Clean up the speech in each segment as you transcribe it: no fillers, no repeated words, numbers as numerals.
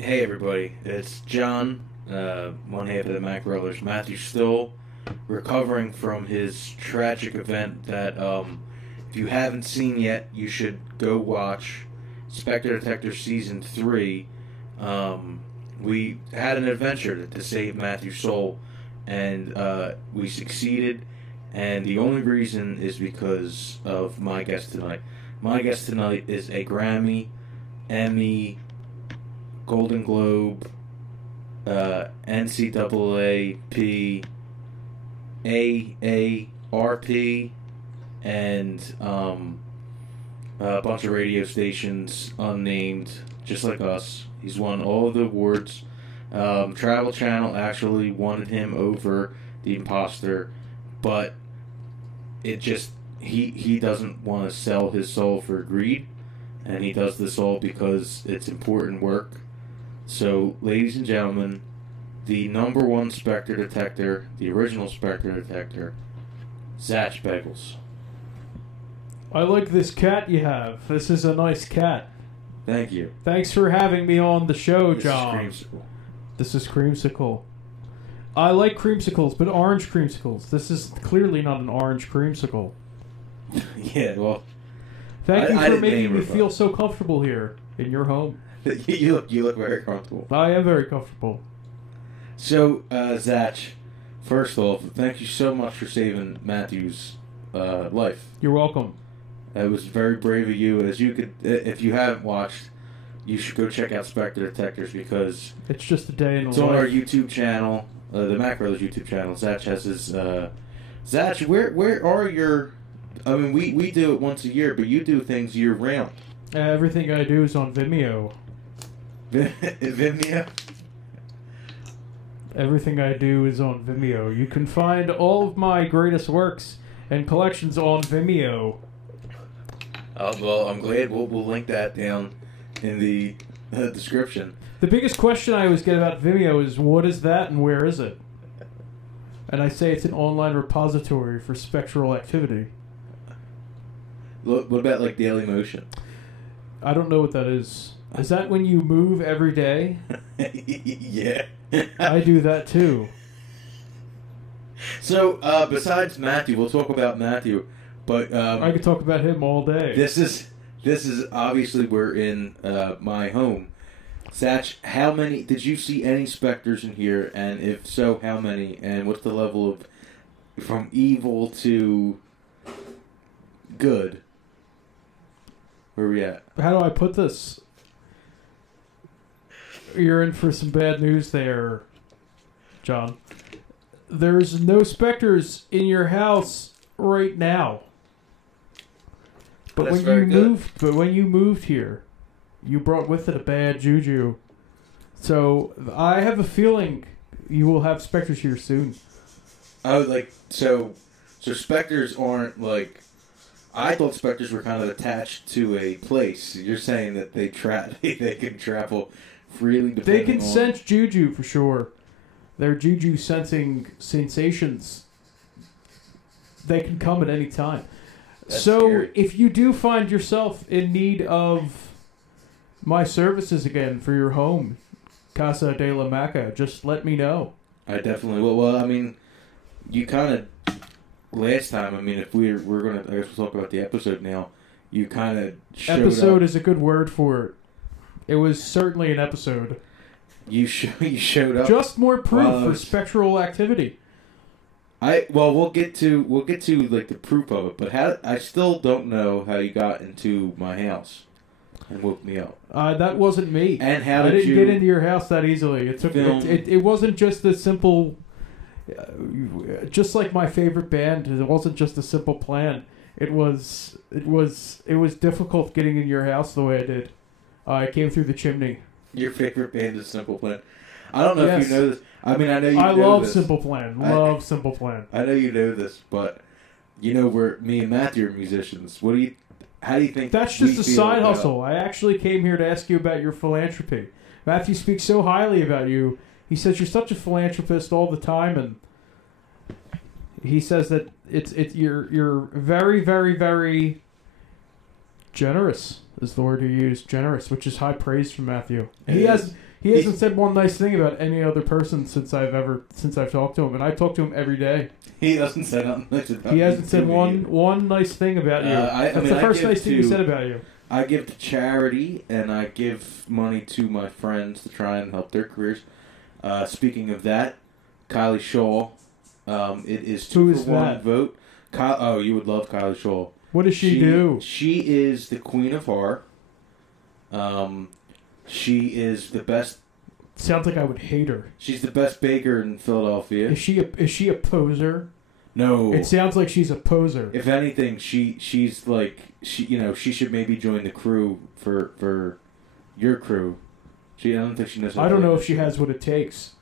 Hey everybody, it's John, one half of the Mack brothers. Matthew still recovering from his tragic event that, if you haven't seen yet, you should go watch Spector Detector Season 3. We had an adventure to save Matthew's soul, and we succeeded, and the only reason is because of my guest tonight. My guest tonight is a Grammy, Emmy, Golden Globe, NCAAP, AARP, and a bunch of radio stations, unnamed, just like us. He's won all of the awards. Travel Channel actually wanted him over The Imposter, but it just, he doesn't want to sell his soul for greed, and he does this all because it's important work. So, ladies and gentlemen, the number one Spector Detector, the original Spector Detector, Zak Bagans. I like this cat you have. This is a nice cat. Thank you. Thanks for having me on the show, John. This is Creamsicle. This is Creamsicle. I like creamsicles, but orange creamsicles. This is clearly not an orange creamsicle. Yeah, well... Thank you for making me feel so comfortable here in your home. you look very comfortable. I am very comfortable. So, Zach, first off, thank you so much for saving Matthew's life. You're welcome. It was very brave of you. As you could, if you haven't watched, you should go check out Spector Detectors because it's just a day in the life. It's on our YouTube channel, the Mack Brothers YouTube channel. Zach has his. Zach, where are your? I mean, we do it once a year, but you do things year round. Everything I do is on Vimeo. Vimeo? Everything I do is on Vimeo. You can find all of my greatest works and collections on Vimeo. Well, I'm glad we'll link that down in the description. The biggest question I always get about Vimeo is, what is that and where is it? And I say it's an online repository for spectral activity. What about, like, Daily Motion? I don't know what that is. Is that when you move every day? Yeah. I do that too. So, besides Matthew, we'll talk about Matthew, but I could talk about him all day. This is obviously we're in my home. Zach, how many did you see any specters in here? And if so, how many? And what's the level of from evil to good? Where are we at? How do I put this? You're in for some bad news there, John. There's no specters in your house right now. But when you moved here, you brought with it a bad juju. So I have a feeling you will have specters here soon. Oh, like so specters aren't like. I thought specters were kind of attached to a place. You're saying that they can travel freely. They can sense juju for sure. They're juju sensing sensations. They can come at any time. That's so scary. If you do find yourself in need of my services again for your home, Casa de la Maca, just let me know. I definitely will. Well, I mean, you kind of last time. I mean, if we're gonna, I guess we'll talk about the episode now. You kind of episode is a good word for it. It was certainly an episode. You showed up. Just more proof for spectral activity. We'll get to like the proof of it, but I still don't know how you got into my house and woke me up. That wasn't me. And how I did you didn't get into your house that easily. It wasn't just a simple. Just like my favorite band, it wasn't just a simple plan. It was difficult getting in your house the way I did. I came through the chimney. Your favorite band is Simple Plan. I don't know if you know this. I mean, I know you know this. I love Simple Plan. Love Simple Plan. I know you know this, but you know me and Matthew are musicians. How do you think that's just a side hustle? I actually came here to ask you about your philanthropy. Matthew speaks so highly about you. He says you're such a philanthropist all the time, and he says that you're very, very, very generous is the word you use, generous, which is high praise from Matthew. He hasn't said one nice thing about any other person since I've talked to him, and I talk to him every day. He doesn't say nothing nice about you. He hasn't said one nice thing about you. That's the first nice thing he said about you. I give to charity, and I give money to my friends to try and help their careers. Speaking of that, Kylie Shaw, it is 2 for 1 vote. You would love Kylie Shaw. What does she do? She is the queen of horror. She is the best. Sounds like I would hate her. She's the best baker in Philadelphia. Is she a poser? No. It sounds like she's a poser. If anything, she's like she should maybe join the crew for your crew. I don't think she knows. I don't know if she has what it takes.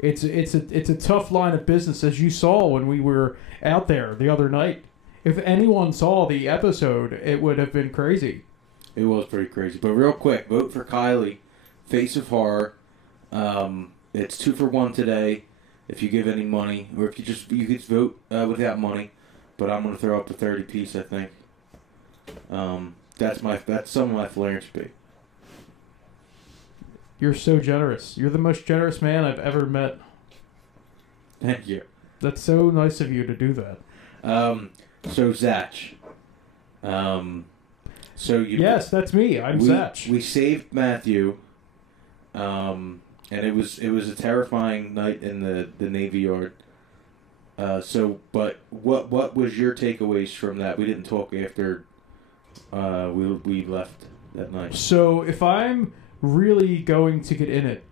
It's a tough line of business, as you saw when we were out there the other night. If anyone saw the episode, it would have been crazy. It was pretty crazy. But real quick, vote for Kylie, Face of Horror. It's 2 for 1 today. If you give any money, or if you could vote without money, but I'm gonna throw up the 30 piece. I think. That's some of my philanthropy. You're so generous. You're the most generous man I've ever met. Thank you. That's so nice of you to do that. So Zach. Yes, that's me. I'm Zach. We saved Matthew. And it was a terrifying night in the Navy Yard. But what was your takeaways from that? We didn't talk after we left that night. So if I'm really going to get in it,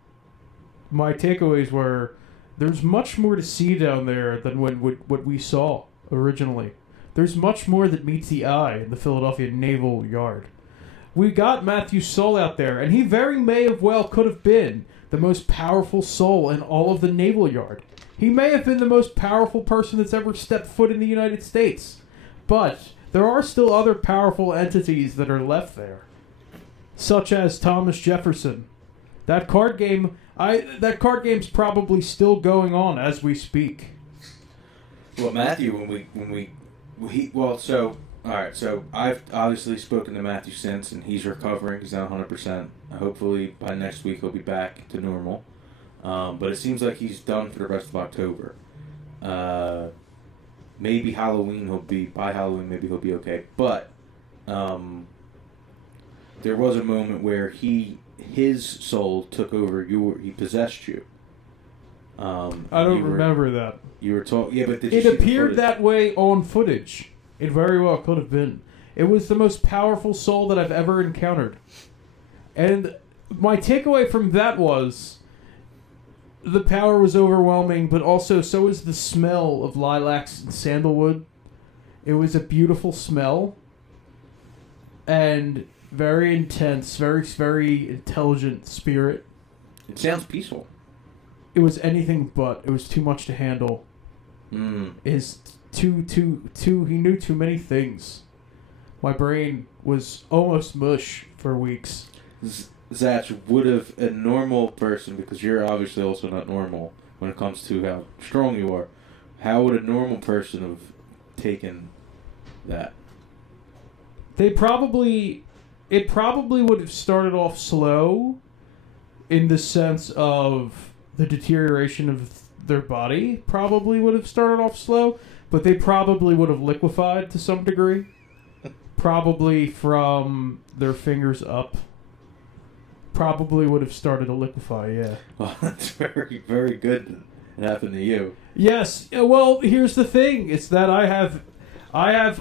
my takeaways were there's much more to see down there than what we saw originally. There's much more that meets the eye in the Philadelphia Naval Yard. We got Matthew Soul out there, and he very could have been the most powerful soul in all of the Naval Yard. He may have been the most powerful person that's ever stepped foot in the United States. But there are still other powerful entities that are left there, such as Thomas Jefferson. That card game's probably still going on as we speak. Well, Matthew, so I've obviously spoken to Matthew since, and he's recovering. He's now 100%. Hopefully by next week he'll be back to normal. But it seems like he's done for the rest of October. Maybe by Halloween maybe he'll be okay. But there was a moment where his soul took over he possessed you. I don't remember that. You were talking, yeah, but did you it appeared that way on footage. It very well could have been. It was the most powerful soul that I've ever encountered. And my takeaway from that was the power was overwhelming, but also so was the smell of lilacs and sandalwood. It was a beautiful smell. And very intense, very, very intelligent spirit. It sounds peaceful. It was anything but. It was too much to handle. Is he knew too many things. My brain was almost mush for weeks. Zach, would have a normal person, because you're obviously also not normal when it comes to how strong you are, how would a normal person have taken that? It probably would have started off slow in the sense of the deterioration of their body probably would have started off slow, but they probably would have liquefied to some degree. Probably from their fingers up. Probably would have started to liquefy, yeah. Well, that's very, very good it happened to you. Yes, well, here's the thing. It's that I have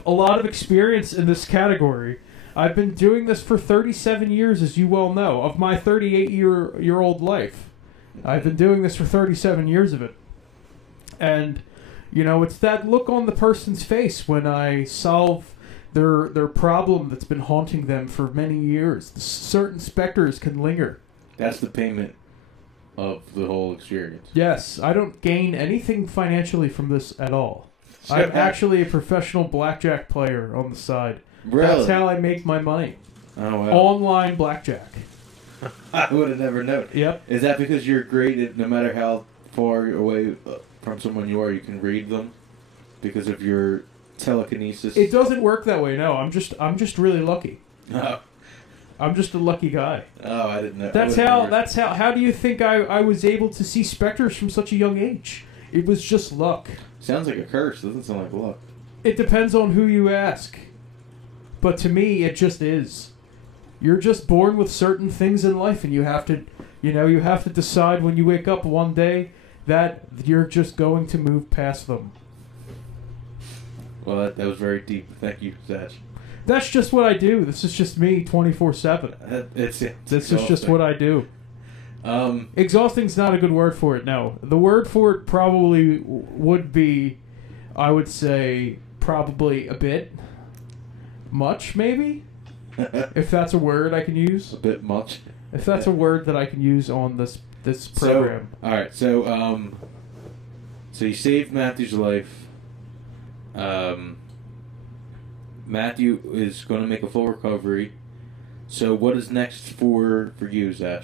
a lot of experience in this category. I've been doing this for 37 years, as you well know, of my 38-year-old life. I've been doing this for 37 years of it. And, it's that look on the person's face when I solve their problem that's been haunting them for many years. Certain specters can linger. That's the payment of the whole experience. Yes, I don't gain anything financially from this at all. I'm actually a professional blackjack player on the side. Really? That's how I make my money. Oh, wow. Online blackjack. I would have never known. Yep. Is that because you're great at, no matter how far away from someone you are, you can read them? Because of your telekinesis? It doesn't work that way, no. I'm just really lucky. Oh. I'm just a lucky guy. Oh, I didn't know. That's how do you think I was able to see specters from such a young age? It was just luck. Sounds like a curse. Doesn't sound like luck. It depends on who you ask. But to me, it just is. You're just born with certain things in life, and you have to decide when you wake up one day that you're just going to move past them. Well, that was very deep. Thank you, Zach. That's just what I do. This is just me 24/7. This is just what I do. Exhausting's not a good word for it, no. The word for it probably would be, I would say, probably a bit much, maybe? If that's a word I can use. A bit much. If that's a word that I can use on this program. So, alright, so you saved Matthew's life. Matthew is going to make a full recovery. So what is next for you, Zach?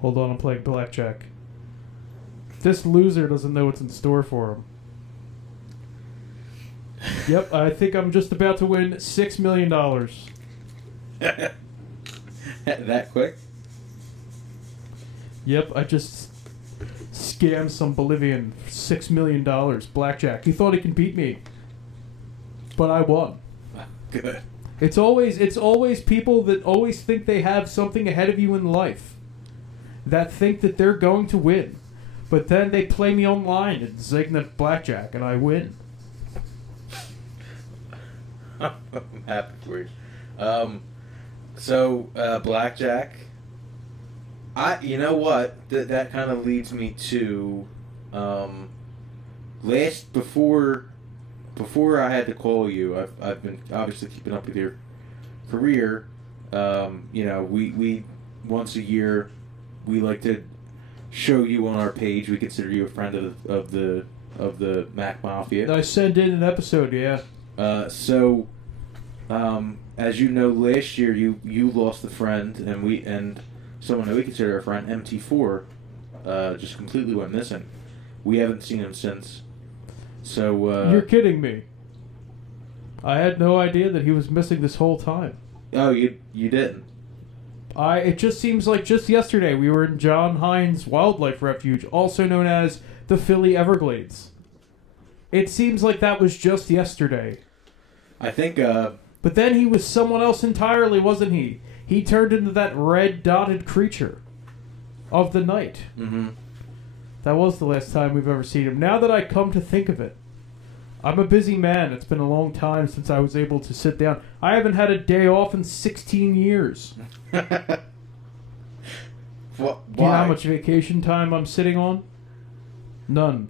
Hold on, I'm playing Blackjack. This loser doesn't know what's in store for him. Yep, I think I'm just about to win $6 million. That quick? Yep, I just scammed some Bolivian for $6 million. Blackjack. He thought he could beat me. But I won. Good. It's always people that always think they have something ahead of you in life. That think that they're going to win. But then they play me online and Zignet Blackjack and I win. I'm happy for you. So Blackjack. You know what? That kind of leads me to before I had to call you. I've been obviously keeping up with your career. We once a year we like to show you on our page. We consider you a friend of the Mack Mafia. I sent in an episode, yeah. As you know, last year you lost a friend, and someone that we consider a friend, MT4, just completely went missing. We haven't seen him since. So you're kidding me. I had no idea that he was missing this whole time. Oh, you didn't. It just seems like just yesterday we were in John Hines Wildlife Refuge, also known as the Philly Everglades. It seems like that was just yesterday. I think. But then he was someone else entirely, wasn't he? He turned into that red dotted creature of the night. Mm-hmm. That was the last time we've ever seen him. Now that I come to think of it, I'm a busy man. It's been a long time since I was able to sit down. I haven't had a day off in 16 years. Why? Do you know how much vacation time I'm sitting on? None.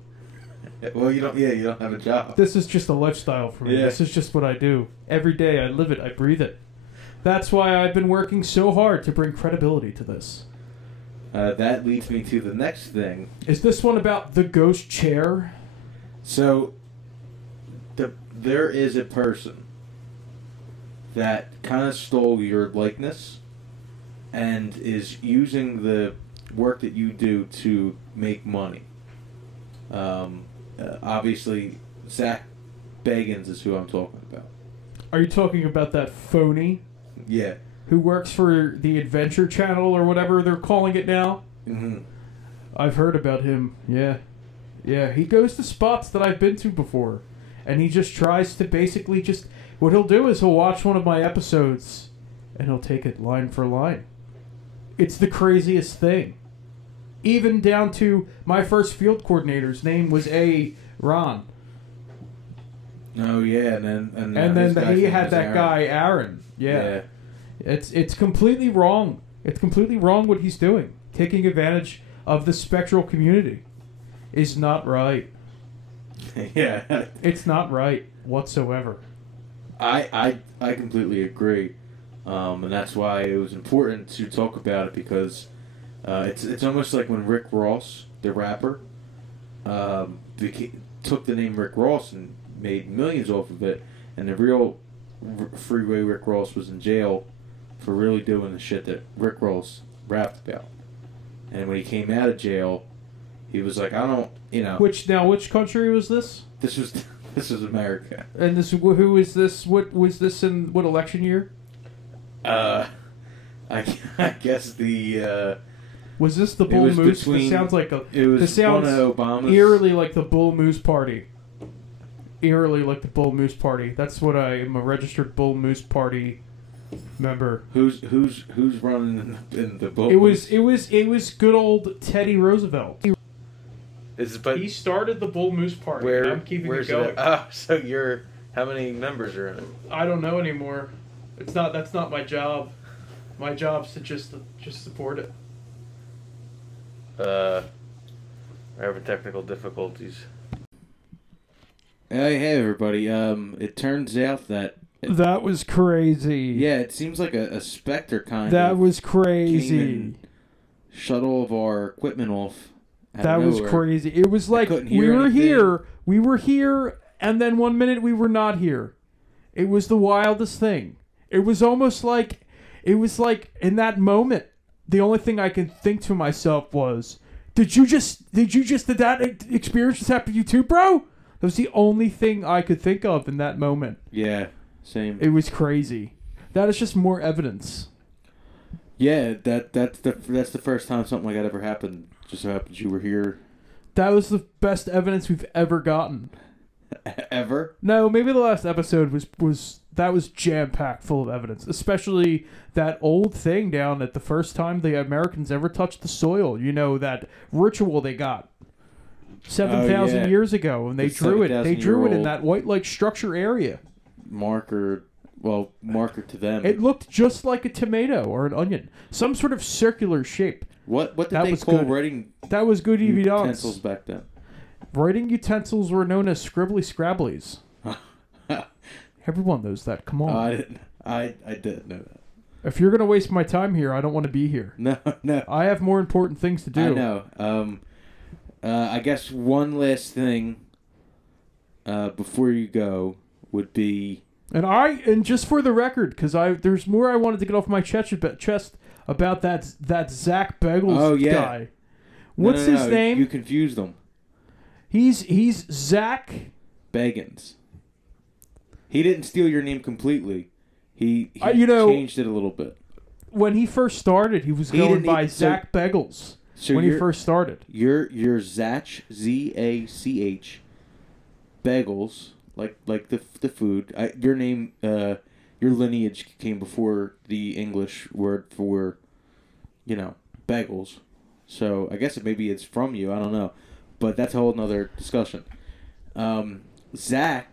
Well, you don't have a job. This is just a lifestyle for me. Yeah. This is just what I do. Every day I live it, I breathe it. That's why I've been working so hard to bring credibility to this. That leads me to the next thing. Is this one about the ghost chair? So, there is a person that kind of stole your likeness and is using the work that you do to make money. Obviously, Zak Bagans is who I'm talking about. Are you talking about that phony? Yeah. Who works for the Adventure Channel or whatever they're calling it now? Mm-hmm. I've heard about him, yeah. Yeah, he goes to spots that I've been to before. And he just tries to basically just... What he'll do is he'll watch one of my episodes and he'll take it line for line. It's the craziest thing. Even down to my first field coordinator's name was Ron. Oh, yeah, and then he had that Aaron. guy, Aaron. Yeah. It's completely wrong. It's completely wrong what he's doing. Taking advantage of the spectral community is not right. Yeah. It's not right whatsoever. I completely agree. And that's why it was important to talk about it, because it's almost like when Rick Ross, the rapper, took the name Rick Ross and made millions off of it, and the real Freeway Rick Ross was in jail for really doing the shit that Rick Ross rapped about. And when he came out of jail, he was like, I don't, Which country was this? This was America. And who is this? What was this in what election year? I guess the was this the Bull Moose? It sounds like a. It was this sounds one of Obama's. Eerily like the Bull Moose Party. Eerily like the Bull Moose Party. That's what I am, a registered Bull Moose Party member. Who's running in the Bull? It was good old Teddy Roosevelt. He started the Bull Moose Party. Where, and I'm keeping it where's going. it? Oh, so you're how many members are in it? I don't know anymore. That's not my job. My job's to just support it. We're having technical difficulties. Hey everybody. It turns out that That was crazy. yeah, it seems like a Spector kind of. That was came crazy. and shut all of our equipment off. That was crazy. It was like we were here, and then 1 minute we were not here. It was the wildest thing. It was almost like, in that moment, the only thing I could think to myself was, did that experience just happen to you too, bro? That was the only thing I could think of in that moment. Yeah, same. It was crazy. That is just more evidence. Yeah, that's the first time something like that ever happened. Just so happens you were here. That was the best evidence we've ever gotten. Ever? No, maybe the last episode was jam-packed full of evidence. Especially that old thing down at the first time the Americans ever touched the soil. You know, that ritual they got 7,000 years ago, and they drew it. They drew it in that white-like structure area. Marker to them. It looked just like a tomato or an onion. Some sort of circular shape. What did they call writing? That was good utensils back then. Writing utensils were known as scribbly scrabblies. Everyone knows that. Come on. I didn't. I didn't know that. If you're gonna waste my time here, I don't want to be here. No. I have more important things to do. I know. I guess one last thing before you go would be. And just for the record, because there's more I wanted to get off my chest about that Zak Bagels guy. What's his name? You confused them. He's Zak Bagans. He didn't steal your name completely. He changed it a little bit. When he first started, he was going by Zak Bagels. So when he first started, you're Zach, Z-A-C-H, Bagels, like the food. Your name, your lineage came before the English word for, bagels. So I guess maybe it's from you. I don't know, but that's a whole nother discussion. Zach,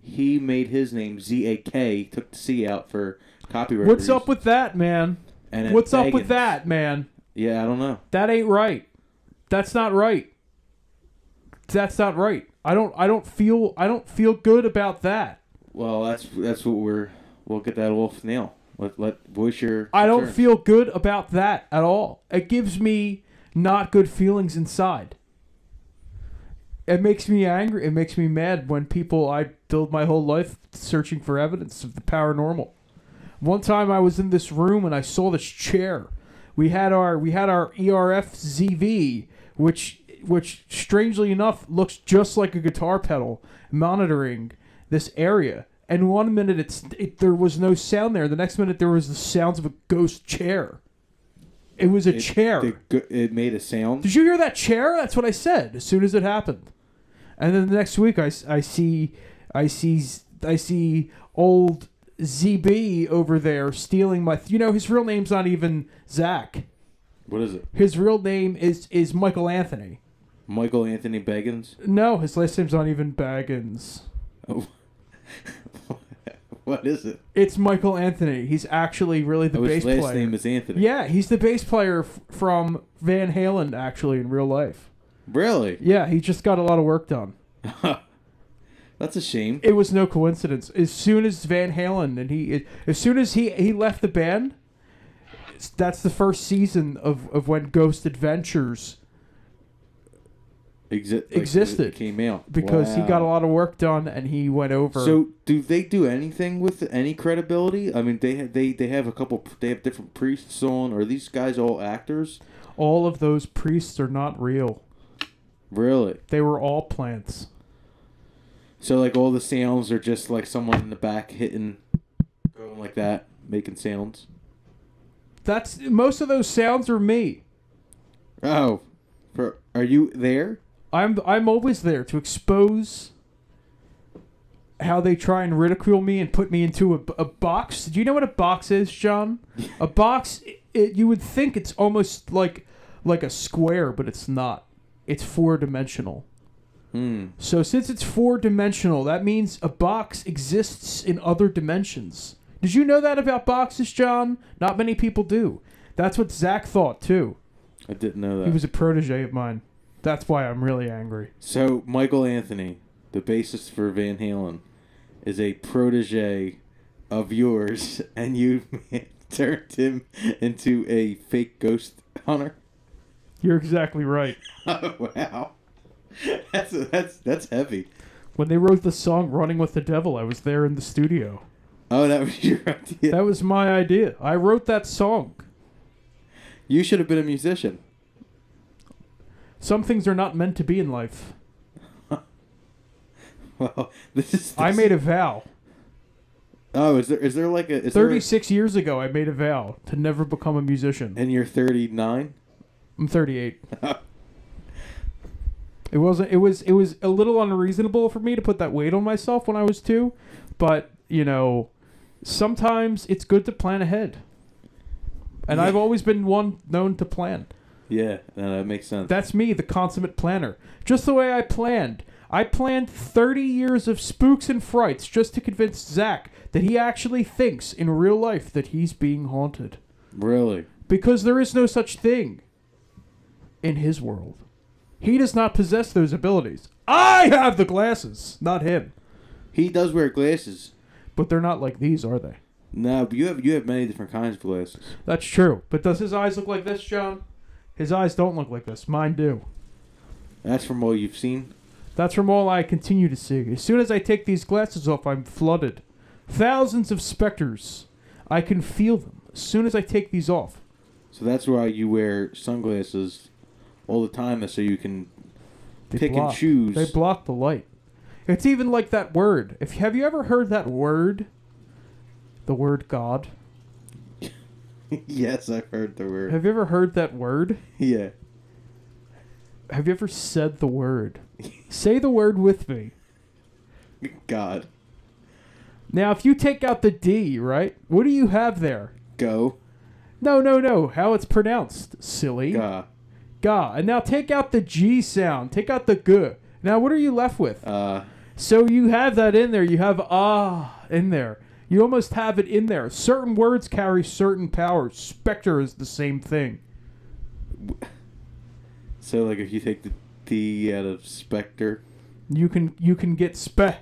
he made his name Z-A-K, took the C out for copyright. What's up with that, man? What's up with that, man? Yeah, I don't know. That ain't right. That's not right. That's not right. I don't feel good about that. Well, that's what we'll get that off now. Let voice your concerns. I don't feel good about that at all. It gives me not good feelings inside. It makes me angry. It makes me mad when I build my whole life searching for evidence of the paranormal. One time I was in this room and I saw this chair. We had our ERF ZV, which strangely enough looks just like a guitar pedal, monitoring this area. And 1 minute there was no sound there. The next minute there was the sounds of a ghost chair. It was a chair. It made a sound. Did you hear that chair? That's what I said as soon as it happened. And then the next week I see old ZB over there stealing my. His real name's not even Zach. What is it? His real name is Michael Anthony. Michael Anthony Bagans? No, his last name's not even Bagans. Oh. What is it? It's Michael Anthony. He's actually really the bass player. His last name is Anthony. Yeah, he's the bass player from Van Halen, actually, in real life. Really? Yeah, he just got a lot of work done. That's a shame. It was no coincidence. As soon as Van Halen as soon as he left the band, that's the first season of when Ghost Adventures existed. Came out because he got a lot of work done and he went over. So do they do anything with any credibility? I mean, they have different priests on. Are these guys all actors? All of those priests are not real. Really? They were all plants. So like all the sounds are just like someone in the back going like that, making sounds. That's most of those sounds are me. Oh, are you there? I'm always there to expose how they try and ridicule me and put me into a box. Do you know what a box is, John? A box, you would think it's almost like a square, but it's not. It's 4-dimensional. So since it's 4-dimensional, that means a box exists in other dimensions. Did you know that about boxes, John? Not many people do. That's what Zach thought, too. I didn't know that. He was a protege of mine. That's why I'm really angry. So, Michael Anthony, the bassist for Van Halen, is a protege of yours, and you turned him into a fake ghost hunter? You're exactly right. Oh, wow. That's heavy. When they wrote the song Running with the Devil, I was there in the studio. Oh, that was your idea? That was my idea. I wrote that song. You should have been a musician. Some things are not meant to be in life. Well, this I made a vow. Oh, is there like a... 36 years ago, I made a vow to never become a musician. And you're 39? I'm 38. It was a little unreasonable for me to put that weight on myself when I was 2, but, you know, sometimes it's good to plan ahead. And I've always been one known to plan. Yeah, that makes sense. That's me, the consummate planner. Just the way I planned. I planned 30 years of spooks and frights just to convince Zach that he actually thinks in real life that he's being haunted. Really? Because there is no such thing in his world. He does not possess those abilities. I have the glasses, not him. He does wear glasses. But they're not like these, are they? No, but you have many different kinds of glasses. That's true. But does his eyes look like this, John? His eyes don't look like this. Mine do. That's from all you've seen? That's from all I continue to see. As soon as I take these glasses off, I'm flooded. Thousands of specters. I can feel them as soon as I take these off. So that's why you wear sunglasses all the time, so you can pick and choose. They block the light. It's even like that word. Have you ever heard that word? The word God? Yes, I've heard the word. Have you ever heard that word? Yeah. Have you ever said the word? Say the word with me. God. Now, if you take out the D, right? What do you have there? Go. No. How it's pronounced, silly. Ga. Ga. And now take out the G sound. Take out the G. Now, what are you left with? So you have that in there. You have in there. You almost have it in there. Certain words carry certain powers. Spectre is the same thing. So, like, if you take the D out of Spectre, you can get spe,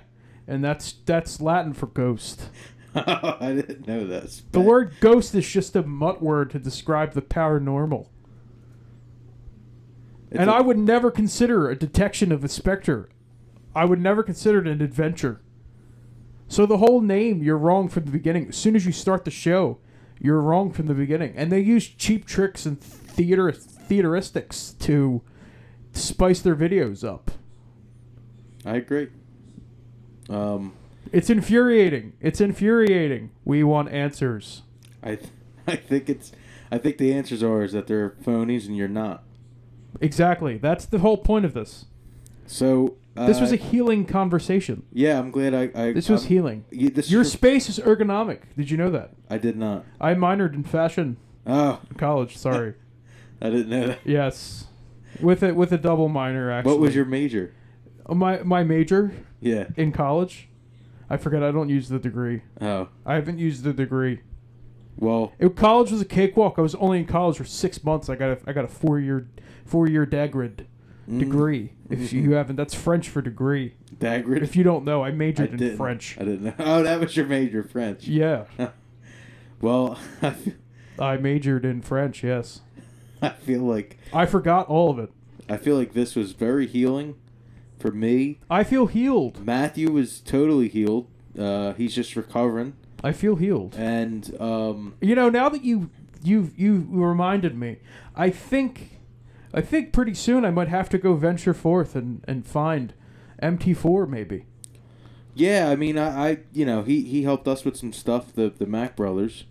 and that's Latin for ghost. I didn't know that. The word ghost is just a mutt word to describe the paranormal. And I would never consider a detection of a specter. I would never consider it an adventure. So the whole name, you're wrong from the beginning. As soon as you start the show, you're wrong from the beginning. And they use cheap tricks and theateristics to spice their videos up. I agree. It's infuriating. It's infuriating. We want answers. I think the answers are that they're phonies and you're not. Exactly. That's the whole point of this. So this was a healing conversation. Yeah, I'm glad This was healing. Your space is ergonomic. Did you know that? I did not. I minored in fashion. Oh, in college. Sorry. I didn't know that. Yes, with a double minor actually. What was your major? My major. Yeah. In college. I forget. I don't use the degree. Oh. I haven't used the degree. Well, college was a cakewalk. I was only in college for 6 months. I got a 4-year dagrid degree. If you haven't, that's French for degree. Dagrid. If you don't know, I majored in French. I didn't know. Oh, that was your major, French. Yeah. Well, I majored in French. Yes. I feel like I forgot all of it. I feel like this was very healing for me. I feel healed. Matthew was totally healed. He's just recovering. I feel healed. And now that you reminded me, I think pretty soon I might have to go venture forth and find MT4 maybe. Yeah, I mean he helped us with some stuff, the Mack brothers.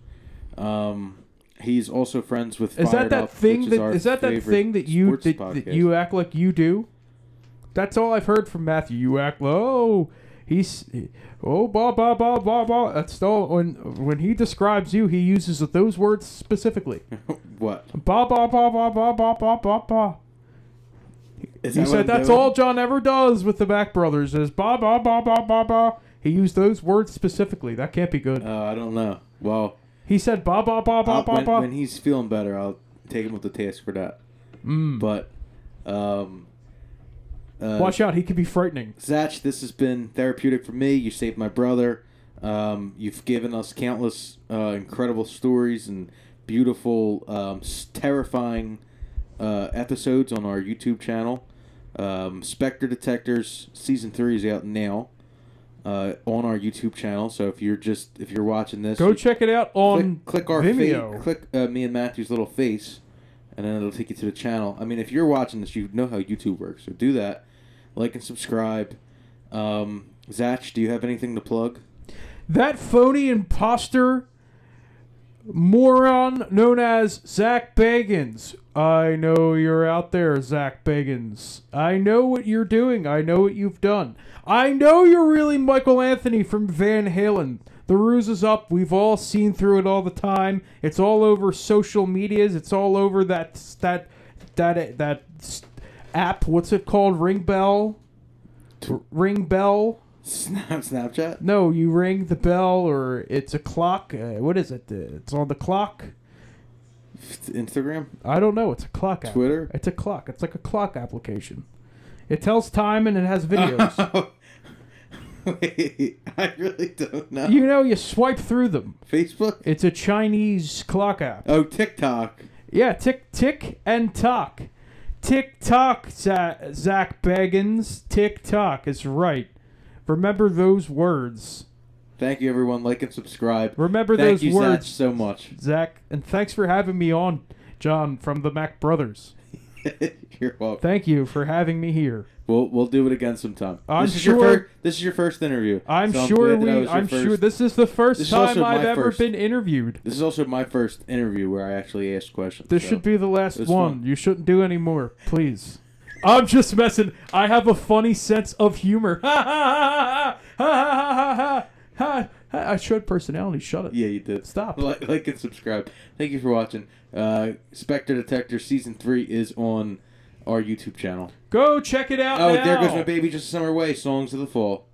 He's also friends with Is Fired that Up, thing which that is our is that favorite thing that you sports that podcast. you act like you do? That's all I've heard from Matthew. You act he's blah blah blah blah blah. That's all. When he describes you, he uses those words specifically. What? Blah blah blah blah blah blah blah blah blah. He said that's all John ever does with the Mack brothers is blah blah blah blah blah blah. He used those words specifically. That can't be good. I don't know. Well, he said blah blah blah blah blah blah. When he's feeling better, I'll take him up the task for that. But watch out, he could be frightening. Zach, this has been therapeutic for me. You saved my brother. You've given us countless incredible stories and beautiful, terrifying episodes on our YouTube channel. Spector Detectors Season 3 is out now on our YouTube channel. So if you're watching this, go check it out on click our Vimeo. Click me and Matthew's little face, and then it'll take you to the channel. I mean, if you're watching this, you know how YouTube works. So do that. Like and subscribe. Zach, do you have anything to plug? That phony imposter moron known as Zak Bagans. I know you're out there, Zak Bagans. I know what you're doing. I know what you've done. I know you're really Michael Anthony from Van Halen. The ruse is up. We've all seen through it all the time. It's all over social medias. It's all over that app. What's it called? Ring Bell? Snapchat? No, you ring the bell or it's a clock. What is it? It's on the clock. Instagram? I don't know. It's a clock app. Twitter? It's a clock. It's like a clock application. It tells time and it has videos. Wait, I really don't know. You know, you swipe through them. Facebook? It's a Chinese clock app. Oh, TikTok. Yeah, tick and tock. TikTok, Zak Bagans. TikTok is right. Remember those words. Thank you, everyone. Like and subscribe. Remember Thank those you, words. Zach, so much. Zach, and thanks for having me on, John, from the Mack brothers. You're welcome. Thank you for having me here. We'll do it again sometime. I'm this sure. This is your first interview. I'm sure this is the first time I've ever been interviewed. This is also my first interview where I actually ask questions. This should be the last one. You shouldn't do any more, please. I'm just messing. I have a funny sense of humor. I showed personality. Shut it. Yeah, you did. Stop. Like and subscribe. Thank you for watching. Spector Detector Season 3 is on our YouTube channel. Go check it out now. There Goes My Baby Just a Summer Away. Songs of the Fall.